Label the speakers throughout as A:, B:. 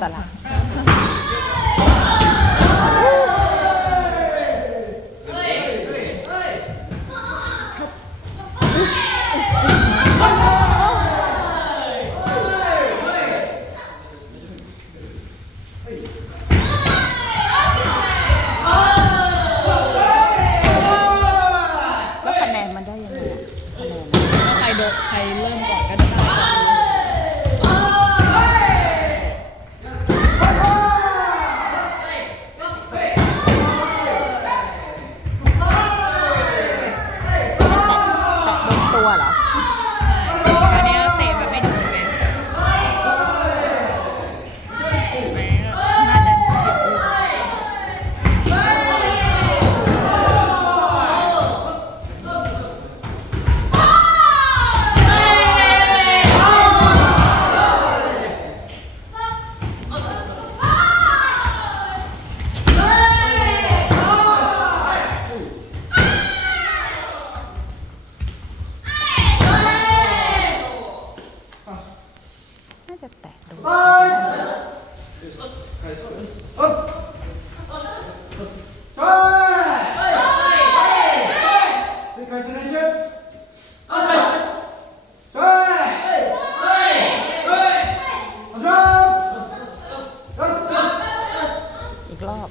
A: สละแล้วคะแนนมันได้ยังไงอะคะแนน
B: ใครโดนใครเริ่มก่อนก็ได้ก่อน
A: แตะโดนตั วเหรอ
B: น่าจะ
A: แตะโดนอีกรอบ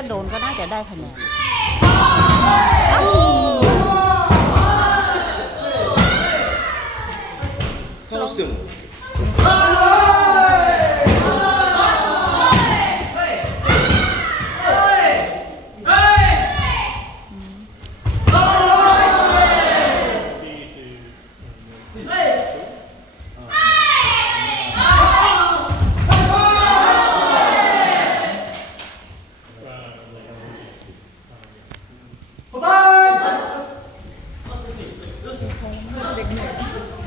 A: าโดนก็น่าจะได้คะแนน
B: เข้า
A: สู่
B: Thank you.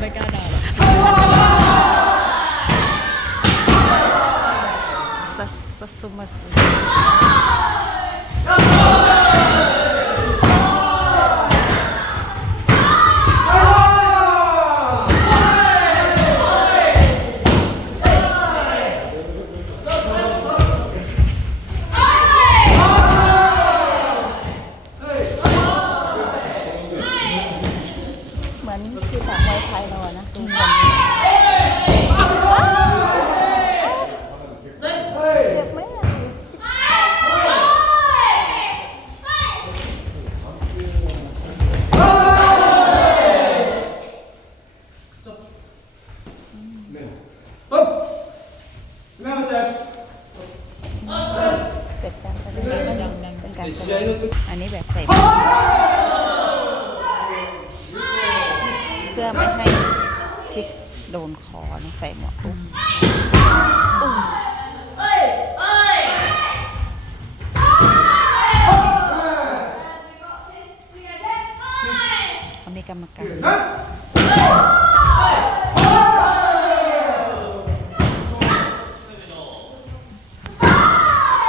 B: ไม่กล้าด่าหรอก
A: ซัสซัสซุมาซึ เหมือนที่สามวยไทยเราอะนะดูคนเจ็บไหมอะเสร็จการแสดงเป็นการแสดง อันนี้แบบใส่หมวกเพื่อไม่ให้ทิกโดนคอนะใส่หมวกปุ๊บเขามีกรรมการ